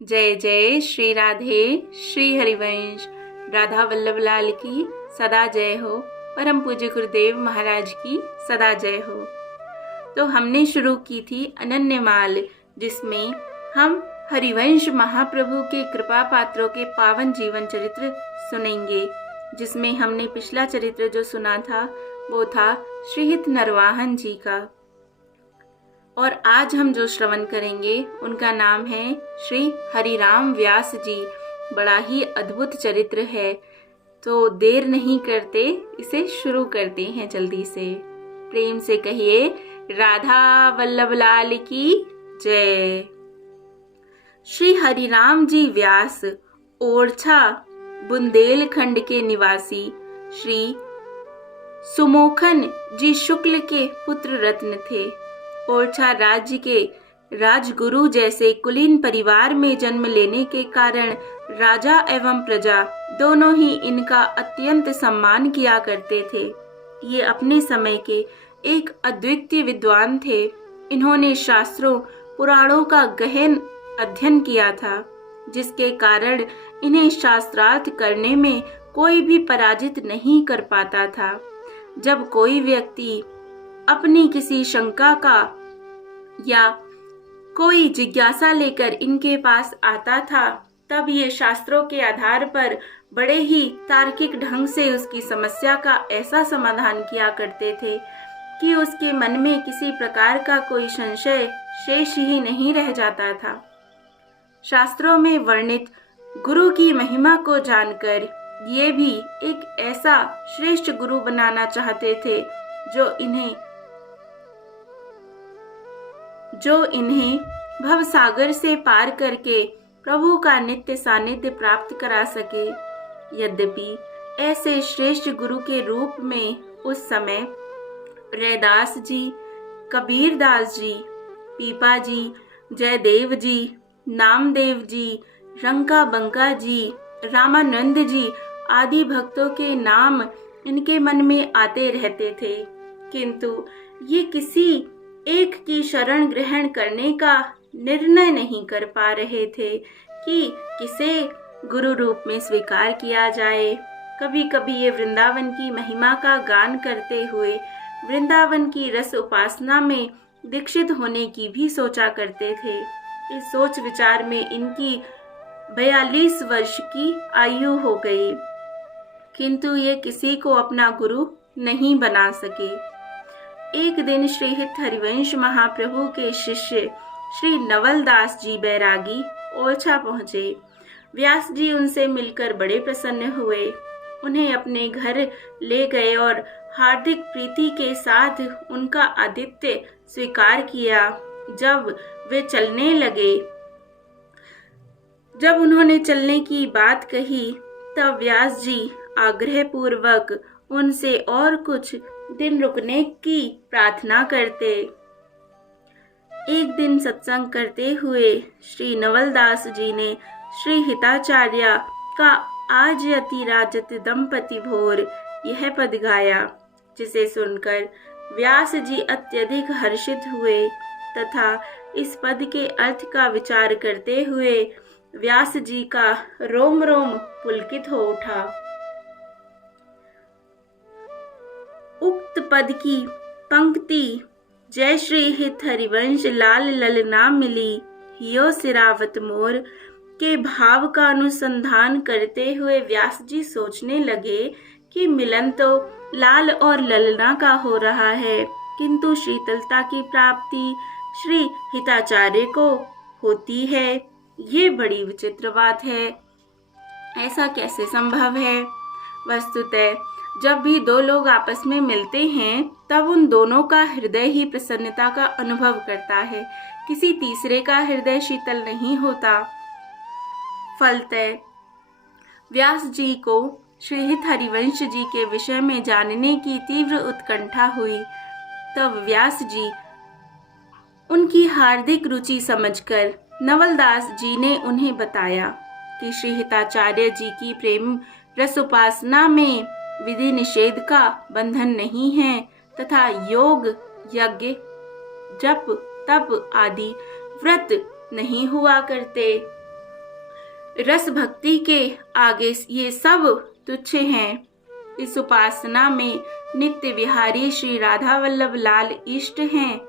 जय जय श्री राधे श्री हरिवंश। राधा वल्लभ लाल की सदा जय हो। परम पूज्य गुरुदेव महाराज की सदा जय हो। तो हमने शुरू की थी अनन्यमाल, जिसमें हम हरिवंश महाप्रभु के कृपा पात्रों के पावन जीवन चरित्र सुनेंगे। जिसमें हमने पिछला चरित्र जो सुना था वो था श्रीहित नरवाहन जी का, और आज हम जो श्रवण करेंगे उनका नाम है श्री हरिराम व्यास जी। बड़ा ही अद्भुत चरित्र है, तो देर नहीं करते इसे शुरू करते हैं जल्दी से। प्रेम से कहिए राधा वल्लभ लाल की जय। श्री हरिराम जी व्यास ओरछा बुंदेलखंड के निवासी श्री सुमोखन जी शुक्ल के पुत्र रत्न थे। ओरछा राज्य के राजगुरु जैसे कुलीन परिवार में जन्म लेने के कारण राजा एवं प्रजा दोनों ही इनका अत्यंत सम्मान किया करते थे। ये अपने समय के एक अद्वितीय विद्वान थे। इन्होंने शास्त्रों पुराणों का गहन अध्ययन किया था, जिसके कारण इन्हें शास्त्रार्थ करने में कोई भी पराजित नहीं कर पाता था। जब कोई व्यक्ति अपनी किसी शंका का या कोई जिज्ञासा लेकर इनके पास आता था, तब ये शास्त्रों के आधार पर बड़े ही तार्किक ढंग से उसकी समस्या का ऐसा समाधान किया करते थे कि उसके मन में किसी प्रकार का कोई संशय शेष ही नहीं रह जाता था। शास्त्रों में वर्णित गुरु की महिमा को जानकर ये भी एक ऐसा श्रेष्ठ गुरु बनाना चाहते थे जो इन्हें भव सागर से पार करके प्रभु का नित्य सानिध्य प्राप्त करा सके। यद्यपि ऐसे श्रेष्ठ गुरु के रूप में उस समय रैदास जी, कबीरदास जी, पीपा जी, जयदेव जी, नामदेव जी, रंका बंका जी, रामानंद जी आदि भक्तों के नाम इनके मन में आते रहते थे, किंतु ये किसी एक की शरण ग्रहण करने का निर्णय नहीं कर पा रहे थे कि किसे गुरु रूप में स्वीकार किया जाए। कभी कभी ये वृंदावन की महिमा का गान करते हुए वृंदावन की रस उपासना में दीक्षित होने की भी सोचा करते थे। इस सोच विचार में इनकी 42 वर्ष की आयु हो गई, किंतु ये किसी को अपना गुरु नहीं बना सके। एक दिन श्रीहित हरिवंश महाप्रभु के शिष्य श्री नवलदास जी बैरागी ओरछा पहुँचे। व्यास जी उनसे मिलकर बड़े प्रसन्न हुए, उन्हें अपने घर ले गए और हार्दिक प्रीति के साथ उनका आतिथ्य स्वीकार किया। जब उन्होंने चलने की बात कही, तब व्यास जी आग्रह पूर्वक उनसे और कुछ दिन रुकने की प्रार्थना करते। एक दिन सत्संग करते हुए श्री नवलदास जी ने श्री हिताचार्य का आज अति राजत दंपति भोर यह पद गाया, जिसे सुनकर व्यास जी अत्यधिक हर्षित हुए तथा इस पद के अर्थ का विचार करते हुए व्यास जी का रोम रोम पुलकित हो उठा। उक्त पद की पंक्ति जय श्री हित हरिवंश लाल ललना मिली हियो सिरावत मोर के भाव का अनुसंधान करते हुए व्यास जी सोचने लगे कि मिलन तो लाल और ललना का हो रहा है, किंतु शीतलता की प्राप्ति श्री हिताचार्य को होती है। ये बड़ी विचित्र बात है, ऐसा कैसे संभव है? वस्तुतः जब भी दो लोग आपस में मिलते हैं तब उन दोनों का हृदय ही प्रसन्नता का अनुभव करता है, किसी तीसरे का हृदय शीतल नहीं होता। फलतः व्यास जी को श्रीहित हरिवंश जी के विषय में जानने की तीव्र उत्कंठा हुई। तब व्यास जी उनकी हार्दिक रुचि समझकर नवलदास जी ने उन्हें बताया कि श्रीहिताचार्य जी की प्रेम रस उपासना में विधि निषेध का बंधन नहीं है तथा योग, यज्ञ, जप, तप आदि व्रत नहीं हुआ करते। रस भक्ति के आगे ये सब तुच्छ हैं। इस उपासना में नित्य विहारी श्री राधा वल्लभ लाल इष्ट हैं।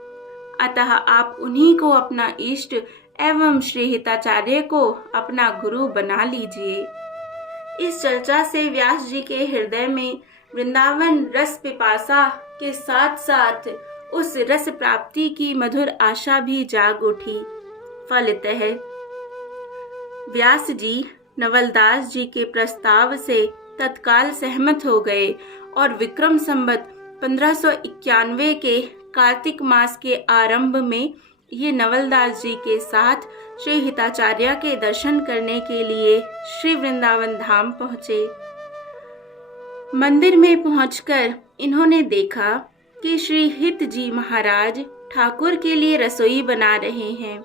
अतः आप उन्हीं को अपना इष्ट एवं श्री हिताचार्य को अपना गुरु बना लीजिए। इस चर्चा से व्यास जी के हृदय में वृंदावन रस पिपासा के साथ साथ उस रस प्राप्ति की मधुर आशा भी जाग उठी। फलतः व्यास जी नवलदास जी के प्रस्ताव से तत्काल सहमत हो गए और विक्रम संवत 1591 के कार्तिक मास के आरंभ में ये नवलदास जी के साथ श्री हिताचार्य के दर्शन करने के लिए श्री वृंदावन धाम पहुँचे। मंदिर में पहुंचकर इन्होंने देखा कि श्री हित जी महाराज ठाकुर के लिए रसोई बना रहे हैं।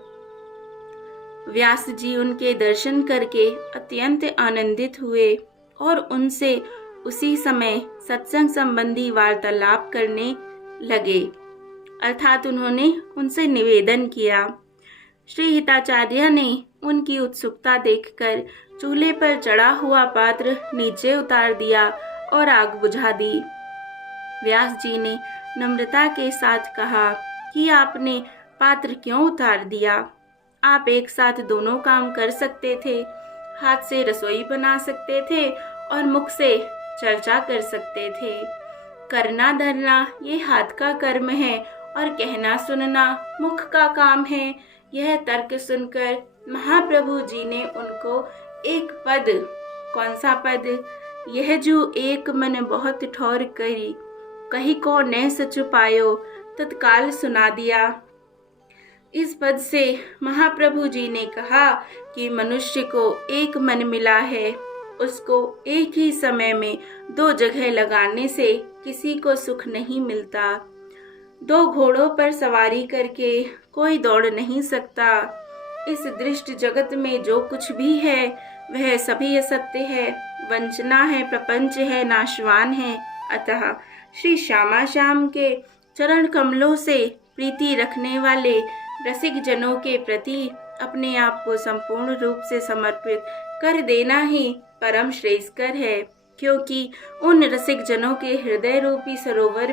व्यास जी उनके दर्शन करके अत्यंत आनंदित हुए और उनसे उसी समय सत्संग संबंधी वार्तालाप करने लगे, अर्थात उन्होंने उनसे निवेदन किया। श्री हिताचार्य ने उनकी उत्सुकता देखकर चूल्हे पर चढ़ा हुआ पात्र नीचे उतार दिया और आग बुझा दी। व्यास जी ने नम्रता के साथ कहा कि आपने पात्र क्यों उतार दिया? आप एक साथ दोनों काम कर सकते थे, हाथ से रसोई बना सकते थे और मुख से चर्चा कर सकते थे। करना धरना ये हाथ का कर्म है और कहना सुनना मुख का काम है। यह तर्क सुनकर महाप्रभु जी ने उनको एक पद, कौन सा पद? यह जो एक मन बहुत ठौर करी, कहीं को न सच पायो, तत्काल सुना दिया। इस पद से महाप्रभु जी ने कहा कि मनुष्य को एक मन मिला है, उसको एक ही समय में दो जगह लगाने से किसी को सुख नहीं मिलता। दो घोड़ों पर सवारी करके कोई दौड़ नहीं सकता। इस दृष्ट जगत में जो कुछ भी है वह सभी असत्य है, वंचना है, प्रपंच है, नाशवान है। अतः श्री श्यामा श्याम के चरण कमलों से प्रीति रखने वाले रसिक जनों के प्रति अपने आप को संपूर्ण रूप से समर्पित कर देना ही परम श्रेयस्कर है, क्योंकि उन रसिक जनों के हृदय रूपी सरोवर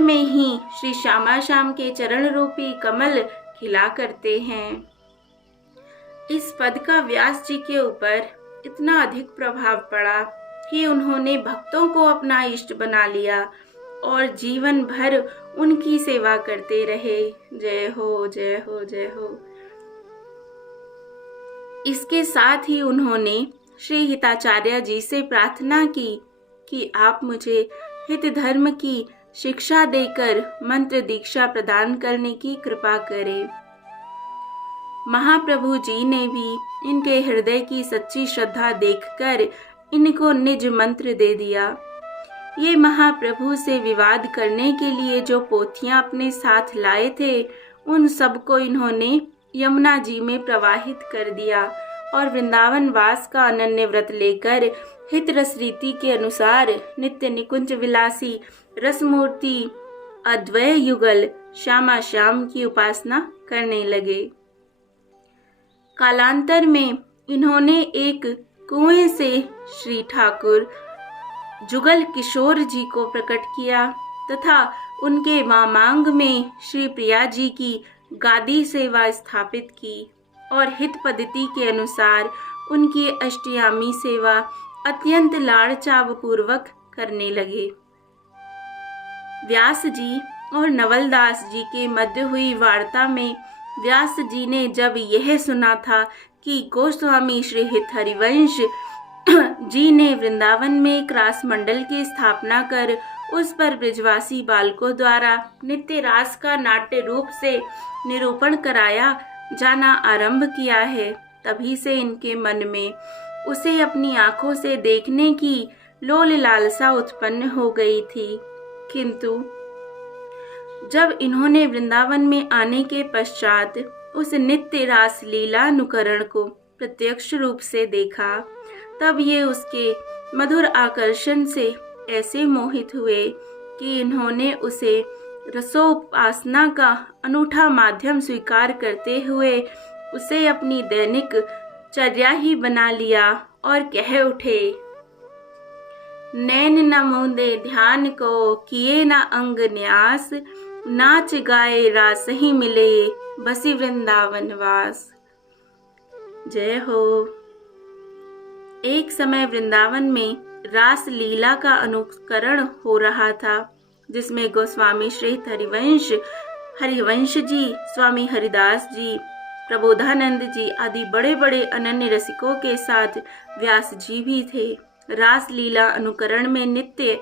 में ही श्री श्यामा श्याम के चरण रूपी कमल खिला करते हैं। इस पद का व्यास जी के ऊपर इतना अधिक प्रभाव पड़ा कि उन्होंने भक्तों को अपना इष्ट बना लिया और जीवन भर उनकी सेवा करते रहे। जय हो, जय हो, जय हो। इसके साथ ही उन्होंने श्री हिताचार्य जी से प्रार्थना की कि आप मुझे हित धर्म की शिक्षा देकर मंत्र दीक्षा प्रदान करने की कृपा करें। महाप्रभु जी ने भी इनके हृदय की सच्ची श्रद्धा देखकर इनको निज मंत्र दे दिया। ये महाप्रभु से विवाद करने के लिए जो पोथियां अपने साथ लाए थे, उन सबको इन्होंने यमुना जी में प्रवाहित कर दिया और वृंदावन वास का अनन्य व्रत लेकर हित रस रीति के अनुसार नित्य निकुंज विलासी रसमूर्ति अद्वय युगल श्यामा श्याम की उपासना करने लगे। कालांतर में इन्होंने एक कुएं से श्री ठाकुर जुगल किशोर जी को प्रकट किया तथा उनके मामांग में श्री प्रिया जी की गादी सेवा स्थापित की और हित पद्धति के अनुसार उनकी अष्टयामी सेवा अत्यंत लाड़ चाव पूर्वक करने लगे। व्यास जी और नवलदास जी के मध्य हुई वार्ता में व्यास जी ने जब यह सुना था कि गोस्वामी श्री हित हरिवंश जी ने वृंदावन में एक रास मंडल की स्थापना कर उस पर ब्रजवासी बालकों द्वारा नित्य रास का नाट्य रूप से निरूपण कराया जाना आरंभ किया है, तभी से इनके मन में उसे अपनी आंखों से देखने की लोल लालसा उत्पन्न हो गई थी। किंतु जब इन्होंने वृंदावन में आने के पश्चात उस नित्य रास लीला अनुकरण को प्रत्यक्ष रूप से देखा, तब ये उसके मधुर आकर्षण से ऐसे मोहित हुए कि इन्होंने उसे रसोपासना का अनूठा माध्यम स्वीकार करते हुए उसे अपनी दैनिक चर्या ही बना लिया और कह उठे, नैन न मूंदे ध्यान को, किए न अंग न्यास, नाच गाए रास ही मिले, बसी वृंदावन वास। जय हो। एक समय वृंदावन में रास लीला का अनुकरण हो रहा था, जिसमें गोस्वामी श्री हरिवंश जी, स्वामी हरिदास जी, प्रबोधानंद जी आदि बड़े बड़े अनन्य रसिकों के साथ व्यास जी भी थे। रास लीला अनुकरण में नित्य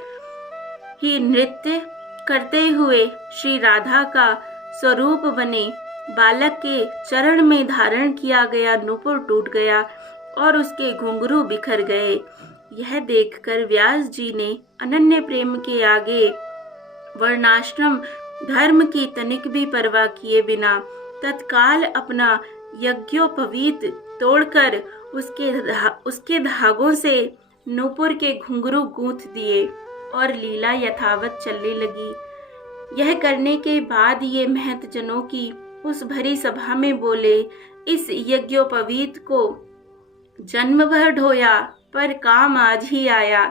करते हुए श्री राधा का स्वरूप बने बालक के चरण में धारण किया गया नूपुर टूट गया और उसके घुंघरू बिखर गए। यह देखकर व्यास जी ने अनन्य प्रेम के आगे वर्णाश्रम धर्म की तनिक भी परवाह किए बिना तत्काल अपना यज्ञोपवीत तोड़कर उसके धागों से नूपुर के घुंघरू गूंथ दिए और लीला यथावत चलने लगी। यह करने के बाद ये महंत जनों की उस भरी सभा में बोले, इस यज्ञोपवीत को जन्म भर ढोया पर काम आज ही आया।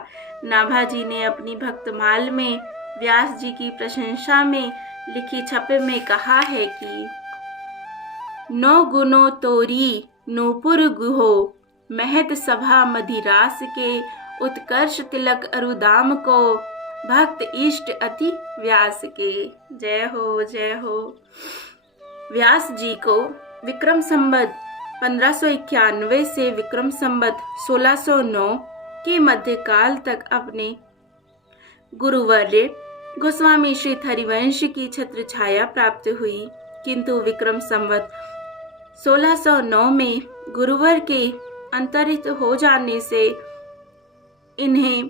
नाभाजी ने अपनी भक्तमाल में व्यास जी की प्रशंसा में लिखी छपे में कहा है कि नौ गुनो तोरी नूपुर गुहो, महत सभा मधिरास के, उत्कर्ष तिलक अरुदाम को, भक्त इष्ट अति व्यास के। जय हो जय हो। व्यास जी को विक्रम संवत 1591 से विक्रम संवत 1609 के मध्यकाल तक अपने गुरुवर्य गोस्वामी श्री हरिवंश की छत्र छाया प्राप्त हुई, किंतु विक्रम संवत 1609 में गुरुवर के अंतरित हो जाने से इन्हें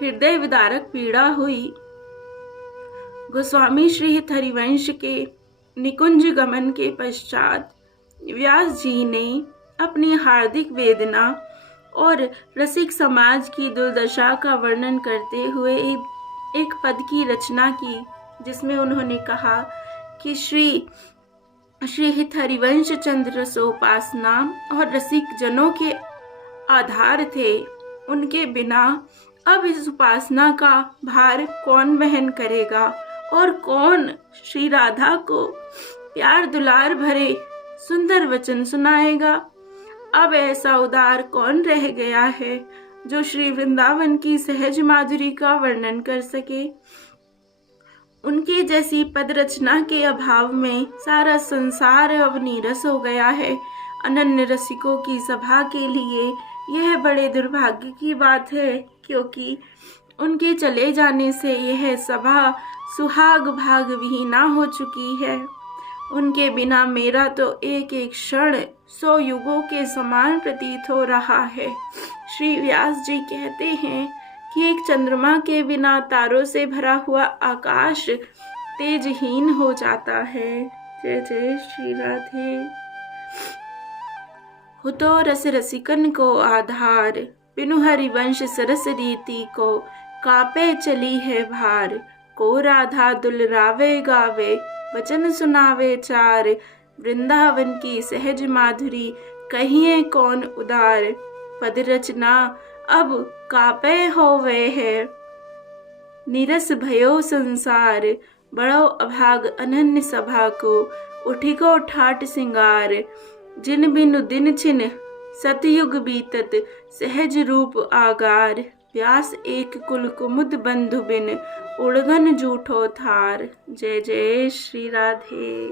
हृदय विदारक पीड़ा हुई। गोस्वामी श्री हरिवंश के निकुंज गमन के पश्चात व्यास जी ने अपनी हार्दिक वेदना और रसिक समाज की दुर्दशा का वर्णन करते हुए एक पद की रचना की, जिसमें उन्होंने कहा कि श्री हरिवंश चंद्र रसोपासना और रसिक जनों के आधार थे। उनके बिना अब इस उपासना का भार कौन वहन करेगा और कौन श्री राधा को प्यार दुलार भरे सुंदर वचन सुनाएगा। अब ऐसा उदार कौन रह गया है जो श्री वृंदावन की सहज माधुरी का वर्णन कर सके। उनके जैसी पद रचना के अभाव में सारा संसार अब नीरस हो गया है। अनन्य रसिकों की सभा के लिए यह बड़े दुर्भाग्य की बात है, क्योंकि उनके चले जाने से यह सभा सुहाग भाग विहीना हो चुकी है। उनके बिना मेरा तो एक एक क्षण 100 युगों के समान प्रतीत हो रहा है। श्री व्यास जी कहते हैं कि एक चंद्रमा के बिना तारों से भरा हुआ आकाश तेजहीन हो जाता है। जय जय श्री राधे। हो तो रस रसिकन को आधार, बिनु हरिवंश सरस रीति को, कापे चली है भार, को राधा दुलरावे गावे, वचन सुनावे चार, वृंदावन की सहज माधुरी कहिए कौन उदार, पद रचना अब कापे होवे है, निरस भयो संसार, बड़ो अभाग अनन्य सभा को, उठी को ठाट सिंगार, जिन बिनु दिन छिन सतयुग बीतत, सहज रूप आगार, व्यास एक कुल कुमुद बंधु बिन, उड़गन जूठो थार। जय जय श्री राधे।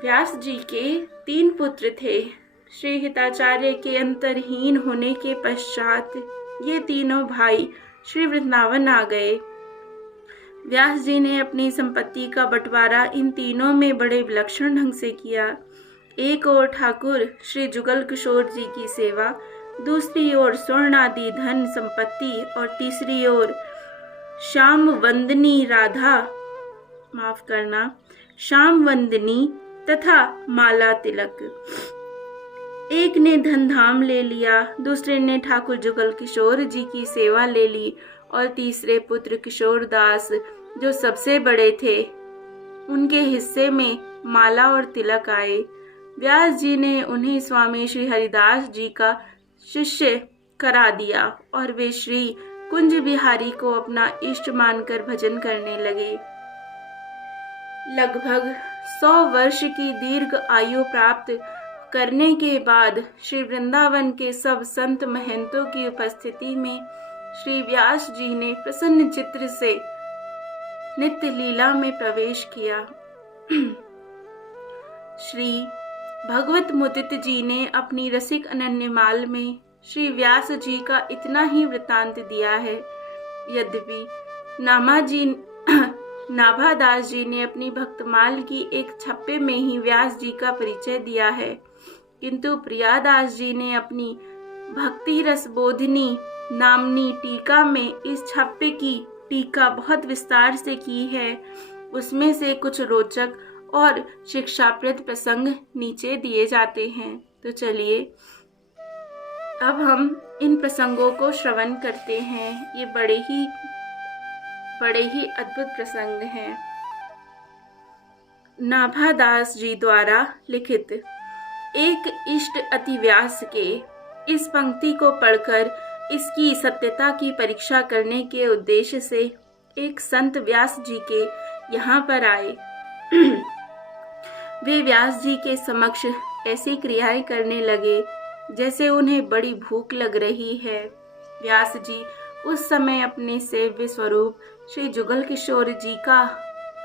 व्यास जी के 3 पुत्र थे। श्री हिताचार्य के अंतरहीन होने के पश्चात ये तीनों भाई श्री वृंदावन आ गए। व्यास जी ने अपनी संपत्ति का बंटवारा इन तीनों में बड़े विलक्षण ढंग से किया। एक ओर ठाकुर श्री जुगल किशोर जी की सेवा, दूसरी ओर स्वर्ण आदि धन संपत्ति और तीसरी ओर श्याम वंदनी तथा माला तिलक। एक ने धन धाम ले लिया, दूसरे ने ठाकुर जुगल किशोर जी की सेवा ले ली और तीसरे पुत्र किशोर दास जो सबसे बड़े थे, उनके हिस्से में माला और तिलक आए। व्यास जी ने उन्हें स्वामी श्री हरिदास जी का शिष्य करा दिया और वे श्री कुंज बिहारी को अपना इष्ट मानकर भजन करने लगे। लगभग 100 वर्ष की दीर्घ आयु प्राप्त करने के बाद श्री वृंदावन के सब संत महंतों की उपस्थिति में श्री व्यास जी ने प्रसन्न चित्त से नित्य लीला में प्रवेश किया। श्री भगवत मुदित जी ने अपनी रसिक अनन्यमाल में श्री व्यास जी का इतना ही वृतांत दिया है। यद्यपि नाभादास जी ने अपनी भक्तमाल की एक छप्पे में ही व्यास जी का परिचय दिया है, किंतु प्रियादास जी ने अपनी भक्ति रसबोधिनी नामनी टीका में इस छप्पे की टीका बहुत विस्तार से की है। उसमें से कुछ रोचक और शिक्षाप्रद प्रसंग नीचे दिए जाते हैं। तो चलिए अब हम इन प्रसंगों को श्रवण करते हैं। ये बड़े ही अद्भुत प्रसंग हैं। नाभादास जी द्वारा लिखित एक इष्ट अति व्यास के इस पंक्ति को पढ़कर इसकी सत्यता की परीक्षा करने के उद्देश्य से एक संत व्यास जी के यहाँ पर आए। वे व्यास जी के समक्ष ऐसी क्रियाएं करने लगे जैसे उन्हें बड़ी भूख लग रही है। व्यास जी उस समय अपने सेव्य स्वरूप श्री जुगल किशोर जी का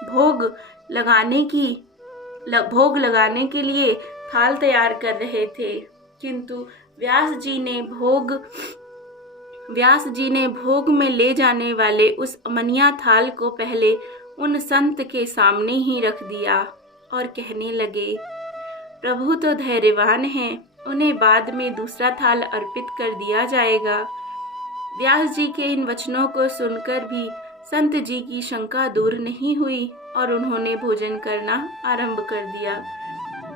भोग लगाने के लिए थाल तैयार कर रहे थे, किंतु व्यास जी ने भोग में ले जाने वाले उस अमनिया थाल को पहले उन संत के सामने ही रख दिया और कहने लगे, प्रभु तो धैर्यवान हैं, उन्हें बाद में दूसरा थाल अर्पित कर दिया जाएगा। व्यास जी के इन वचनों को सुनकर भी संत जी की शंका दूर नहीं हुई और उन्होंने भोजन करना आरंभ कर दिया,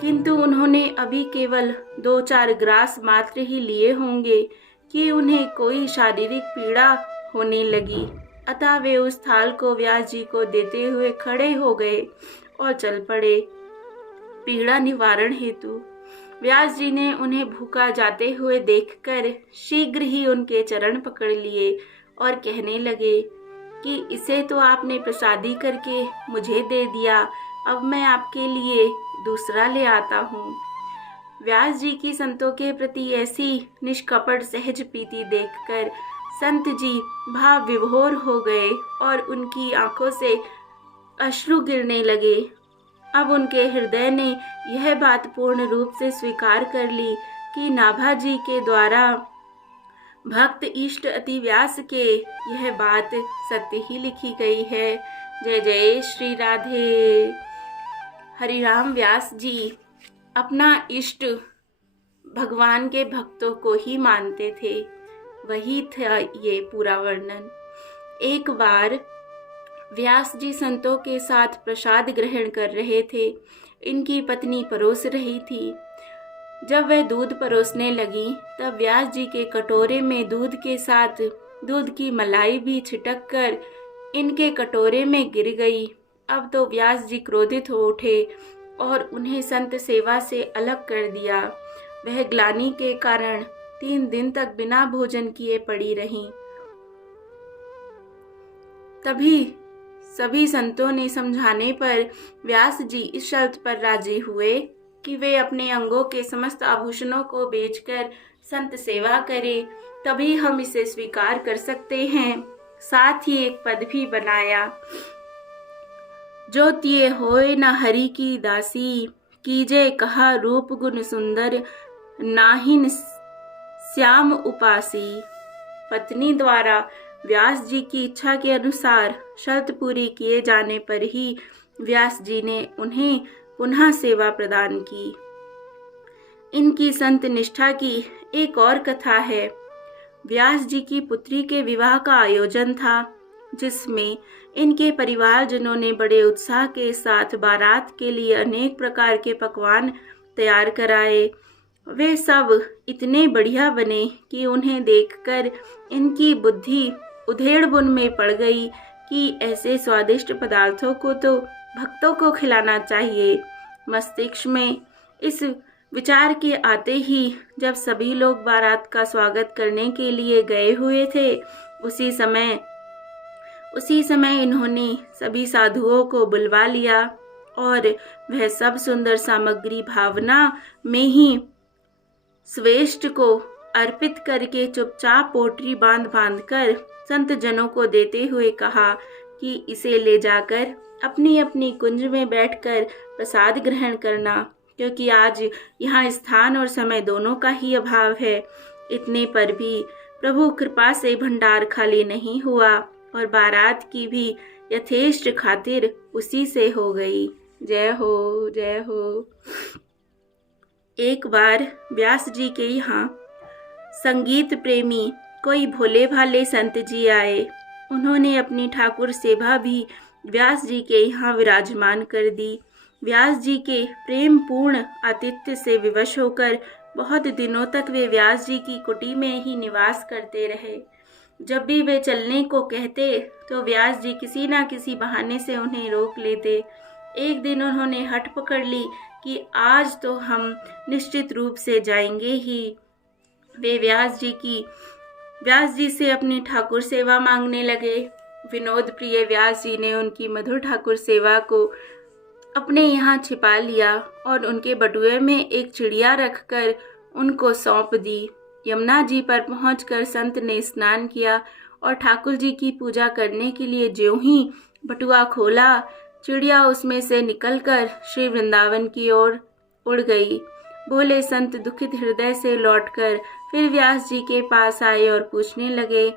किंतु उन्होंने अभी केवल 2-4 ग्रास मात्र ही लिए होंगे कि उन्हें कोई शारीरिक पीड़ा होने लगी। अतः वे उस थाल को व्यास जी को देते हुए खड़े हो गए और चल पड़े पीड़ा निवारण हेतु। व्यास जी ने उन्हें भूखा जाते हुए देखकर शीघ्र ही उनके चरण पकड़ लिए और कहने लगे कि इसे तो आपने प्रसादी करके मुझे दे दिया, अब मैं आपके लिए दूसरा ले आता हूँ। व्यास जी की संतों के प्रति ऐसी निष्कपट सहज प्रीति देखकर संत जी भाव विभोर हो गए और उनकी आंखों से अश्रु गिरने लगे। अब उनके हृदय ने यह बात पूर्ण रूप से स्वीकार कर ली कि नाभा जी के द्वारा भक्त इष्ट अति व्यास के यह बात सत्य ही लिखी गई है। जय जय श्री राधे। हरिराम व्यास जी अपना इष्ट भगवान के भक्तों को ही मानते थे। वही था ये पूरा वर्णन। एक बार व्यास जी संतों के साथ प्रसाद ग्रहण कर रहे थे। इनकी पत्नी परोस रही थी। जब वह दूध परोसने लगी तब व्यास जी के कटोरे में दूध के साथ दूध की मलाई भी छिटक कर इनके कटोरे में गिर गई। अब तो व्यास जी क्रोधित हो उठे और उन्हें संत सेवा से अलग कर दिया। वह ग्लानि के कारण 3 दिन तक बिना भोजन किए पड़ी रहीं। तभी सभी संतों ने समझाने पर व्यास जी इस शर्त पर राजी हुए कि वे अपने अंगों के समस्त आभूषणों को बेचकर संत सेवा करें, तभी हम इसे स्वीकार कर सकते हैं। साथ ही एक पद भी बनाया, जो तिये होए न हरि की दासी, कीजे कहा रूप गुण सुंदर, नाहिन श्याम उपासी। पत्नी द्वारा व्यास जी की इच्छा के अनुसार शर्त पूरी किए जाने पर ही व्यास जी ने उन्हें पुनः सेवा प्रदान की। इनकी संत निष्ठा की एक और कथा है। व्यास जी की पुत्री के विवाह का आयोजन था, जिसमें इनके परिवारजनों ने बड़े उत्साह के साथ बारात के लिए अनेक प्रकार के पकवान तैयार कराए। वे सब इतने बढ़िया बने कि उन्हें देखकर इनकी बुद्धि उधेड़ बुन में पड़ गई कि ऐसे स्वादिष्ट पदार्थों को तो भक्तों को खिलाना चाहिए। मस्तिष्क में इस विचार के आते ही जब सभी लोग बारात का स्वागत करने के लिए गए हुए थे, उसी समय इन्होंने सभी साधुओं को बुलवा लिया और वह सब सुंदर सामग्री भावना में ही श्रेष्ठ को अर्पित करके चुपचाप पोटरी बांध कर संत जनों को देते हुए कहा कि इसे ले जाकर अपनी अपनी कुंज में बैठकर प्रसाद ग्रहण करना, क्योंकि आज यहाँ स्थान और समय दोनों का ही अभाव है। इतने पर भी प्रभु कृपा से भंडार खाली नहीं हुआ और बारात की भी यथेष्ट खातिर उसी से हो गई। जय हो, जय हो। एक बार व्यास जी के यहाँ संगीत प्रेमी कोई भोले भाले संत जी आए। उन्होंने अपनी ठाकुर सेवा भी व्यास जी के यहाँ विराजमान कर दी। व्यास जी के प्रेम पूर्ण आतिथ्य से विवश होकर बहुत दिनों तक वे व्यास जी की कुटी में ही निवास करते रहे। जब भी वे चलने को कहते तो व्यास जी किसी न किसी बहाने से उन्हें रोक लेते। एक दिन उन्होंने हट पकड़ ली कि आज तो हम निश्चित रूप से जाएंगे ही। वे व्यास जी से अपनी ठाकुर सेवा मांगने लगे। विनोद प्रिय व्यास जी ने उनकी मधुर ठाकुर सेवा को अपने यहाँ छिपा लिया और उनके बटुए में एक चिड़िया रखकर उनको सौंप दी। यमुना जी पर पहुंचकर संत ने स्नान किया और ठाकुर जी की पूजा करने के लिए ज्यों ही बटुआ खोला, चिड़िया उसमें से निकलकर श्री वृंदावन की ओर उड़ गई। भोले संत दुखित हृदय से लौटकर फिर व्यास जी के पास आए और पूछने लगे,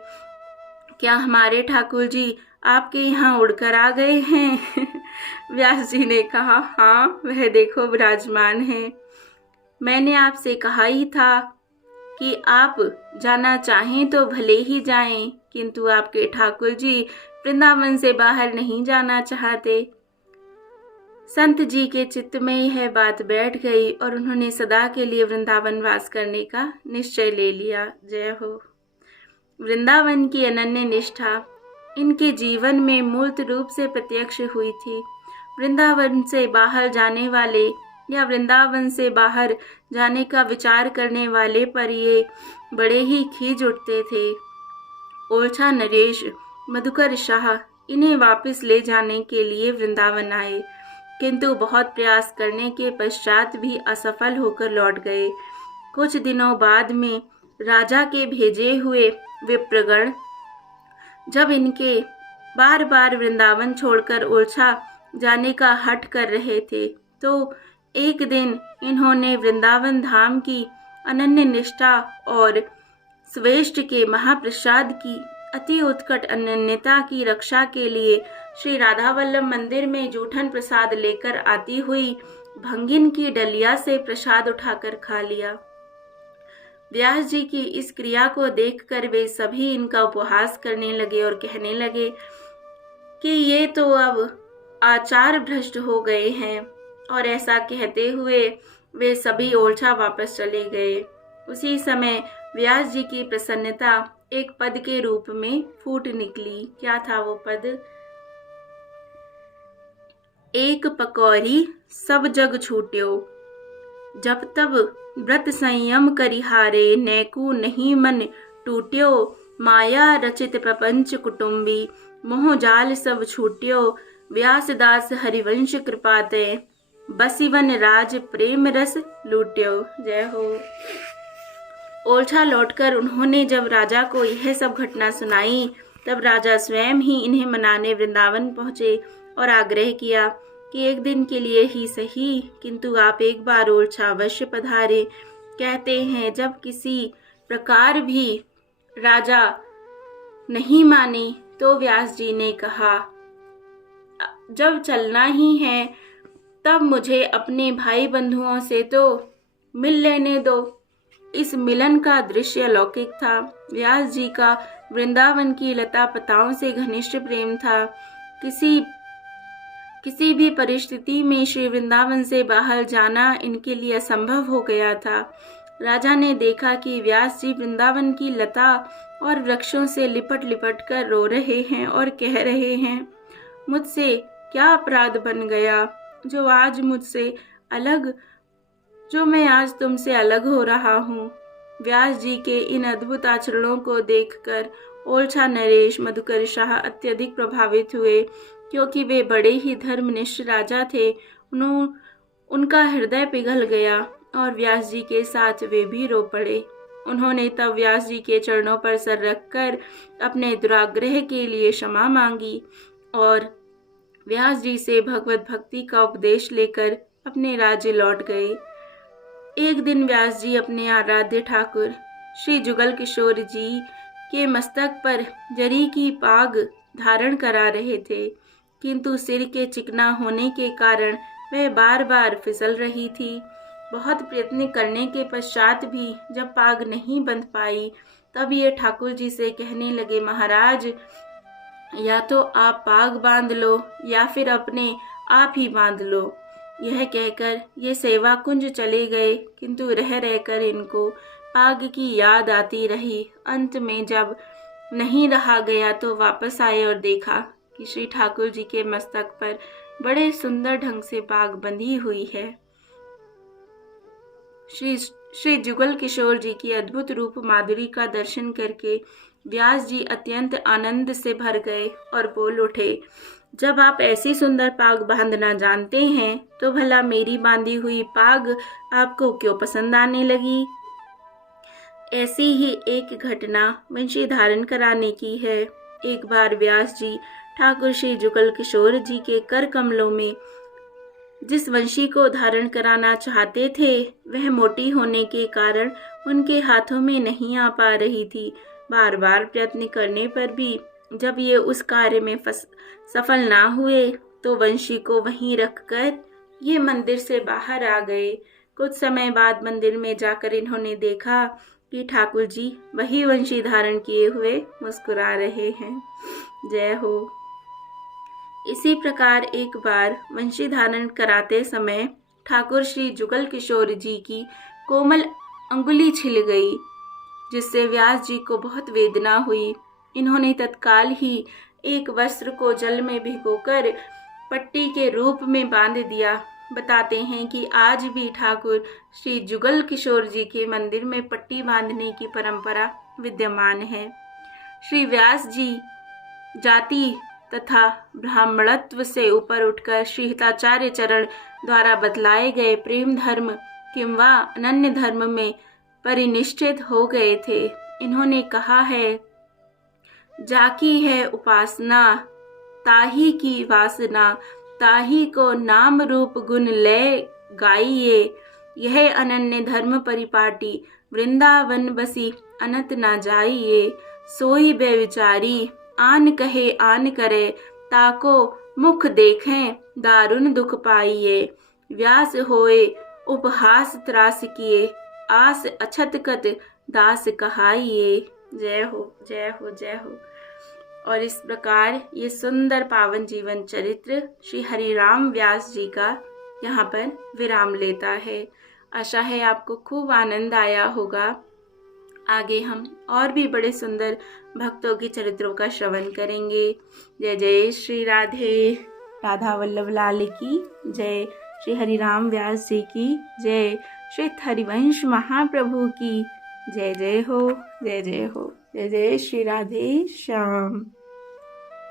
क्या हमारे ठाकुर जी आपके यहाँ उड़कर आ गए हैं? व्यास जी ने कहा, हाँ, वह देखो विराजमान है। मैंने आपसे कहा ही था कि आप जाना चाहें तो भले ही जाएं, किंतु आपके ठाकुर जी वृंदावन से बाहर नहीं जाना चाहते। संत जी के चित्त में यह बात बैठ गई और उन्होंने सदा के लिए वृंदावन वास करने का निश्चय ले लिया। जय हो। वृंदावन की अनन्य निष्ठा इनके जीवन में मूर्त रूप से प्रत्यक्ष हुई थी। वृंदावन से बाहर जाने वाले या वृंदावन से बाहर जाने का विचार करने वाले पर ये बड़े ही खींच उठते थे। ओरछा नरेश, मधुकर शाह इन्हें वापस ले जाने के लिए वृंदावन आए, किंतु बहुत प्रयास करने के पश्चात भी असफल होकर लौट गए। कुछ दिनों बाद में राजा के भेजे हुए विप्रगण जब इनके बार बार वृंदावन छोड़कर ओरछा जाने का हठ कर रहे थे, तो एक दिन इन्होंने वृंदावन धाम की अनन्य निष्ठा और श्रेष्ठ के महाप्रसाद की अति उत्कट अनन्यता की रक्षा के लिए श्री राधा वल्लभ मंदिर में जूठन प्रसाद लेकर आती हुई भंगिन की डलिया से प्रसाद उठाकर खा लिया। व्यास जी की इस क्रिया को देखकर वे सभी इनका उपहास करने लगे और कहने लगे कि ये तो अब आचार भ्रष्ट हो गए हैं, और ऐसा कहते हुए वे सभी ओरछा वापस चले गए। उसी समय व्यास जी की प्रसन्नता एक पद के रूप में फूट निकली। क्या था वो पद? एक पकौरी सब जग छूट्यो, जब तब व्रत संयम करिहारे, नैकू नहीं मन टूट्यो, माया रचित प्रपंच कुटुंबी, मोह जाल सब छूट्यो, व्यासदास हरिवंश कृपाते, बसिवन राज प्रेम रस लूट्यो। जय हो। ओरछा लौटकर उन्होंने जब राजा को यह सब घटना सुनाई, तब राजा स्वयं ही इन्हें मनाने वृंदावन पहुंचे और आग्रह किया कि एक दिन के लिए ही सही, किंतु आप एक बार ओरछा अवश्य पधारे। कहते हैं जब किसी प्रकार भी राजा नहीं माने तो व्यास जी ने कहा, जब चलना ही है तब मुझे अपने भाई बंधुओं से तो मिल लेने दो। इस मिलन का दृश्य अलौकिक था। व्यास जी का वृंदावन की लता पताओं से घनिष्ठ प्रेम था। किसी भी परिस्थिति में श्री वृंदावन से बाहर जाना इनके लिए असंभव हो गया था। राजा ने देखा कि व्यास जी वृंदावन की लता और वृक्षों से लिपट लिपट कर रो रहे हैं और कह रहे हैं, मुझसे क्या अपराध बन गया जो आज मुझसे अलग जो मैं आज तुमसे अलग हो रहा हूँ। व्यास जी के इन अद्भुत आचरणों को देखकर ओरछा नरेश मधुकर शाह अत्यधिक प्रभावित हुए, क्योंकि वे बड़े ही धर्मनिष्ठ राजा थे। उनका हृदय पिघल गया और व्यास जी के साथ वे भी रो पड़े। उन्होंने तब व्यास जी के चरणों पर सर रखकर अपने दुराग्रह के लिए क्षमा मांगी और व्यास जी से भगवत भक्ति का उपदेश लेकर अपने राज्य लौट गए। एक दिन व्यास जी अपने आराध्य ठाकुर श्री जुगल किशोर जी के मस्तक पर जरी की पाग धारण करा रहे थे, किंतु सिर के चिकना होने के कारण वह बार बार फिसल रही थी। बहुत प्रयत्न करने के पश्चात भी जब पाग नहीं बंध पाई, तब ये ठाकुर जी से कहने लगे, महाराज, या तो आप पाग बांध लो या फिर अपने आप ही बांध लो। यह कहकर ये सेवा कुंज चले गए, किंतु रह रहकर इनको पाग की याद आती रही। अंत में जब नहीं रहा गया तो वापस आए और देखा कि श्री ठाकुर जी के मस्तक पर बड़े सुंदर ढंग से पाग बंधी हुई है। श्री जुगल किशोर जी की अद्भुत रूप माधुरी का दर्शन करके व्यास जी अत्यंत आनंद से भर गए और बोल उठे, जब आप ऐसी सुंदर पाग बांधना जानते हैं तो भला मेरी बांधी हुई पाग आपको क्यों पसंद आने लगी। ऐसी ही एक घटना वंशी धारण कराने की है। एक बार व्यास जी ठाकुर श्री जुगल किशोर जी के कर कमलों में जिस वंशी को धारण कराना चाहते थे, वह मोटी होने के कारण उनके हाथों में नहीं आ पा रही थी। बार बार प्रयत्न करने पर भी जब ये उस कार्य में सफल ना हुए तो वंशी को वहीं रखकर ये मंदिर से बाहर आ गए। कुछ समय बाद मंदिर में जाकर इन्होंने देखा कि ठाकुर जी वही वंशी धारण किए हुए मुस्कुरा रहे हैं। जय हो। इसी प्रकार एक बार वंशी धारण कराते समय ठाकुर श्री जुगल किशोर जी की कोमल अंगुली छिल गई, जिससे व्यास जी को बहुत वेदना हुई। इन्होंने तत्काल ही एक वस्त्र को जल में भिगोकर पट्टी के रूप में बांध दिया। बताते हैं कि आज भी ठाकुर श्री जुगल किशोर जी के मंदिर में पट्टी बांधने की परंपरा विद्यमान है। श्री व्यास जी जाति तथा ब्राह्मणत्व से ऊपर उठकर श्री हिताचार्य चरण द्वारा बतलाए गए प्रेम धर्म किंवा अनन्य धर्म में परिनिष्ठित हो गए थे। इन्होंने कहा है, जाकी है उपासना ताही की वासना, ताही को नाम रूप गुण ले गाइए। यह अनन्य धर्म परिपाटी, वृंदावन बसी अनंत ना जाइए। सोई बेविचारी आन कहे आन करे, ताको मुख देखें दारुण दुख पाइए। व्यास होए उपहास त्रास किए, आस अछत कत दास कहाइए। जय हो, जय हो, जय हो। और इस प्रकार ये सुंदर पावन जीवन चरित्र श्री हरिराम व्यास जी का यहाँ पर विराम लेता है। आशा है आपको खूब आनंद आया होगा। आगे हम और भी बड़े सुंदर भक्तों के चरित्रों का श्रवण करेंगे। जय जय श्री राधे, राधा वल्लभ लाल की जय, श्री हरिराम व्यास जी की जय, श्री हरिवंश महाप्रभु की जय जय हो, जय जय हो। जय जय श्री राधे श्याम।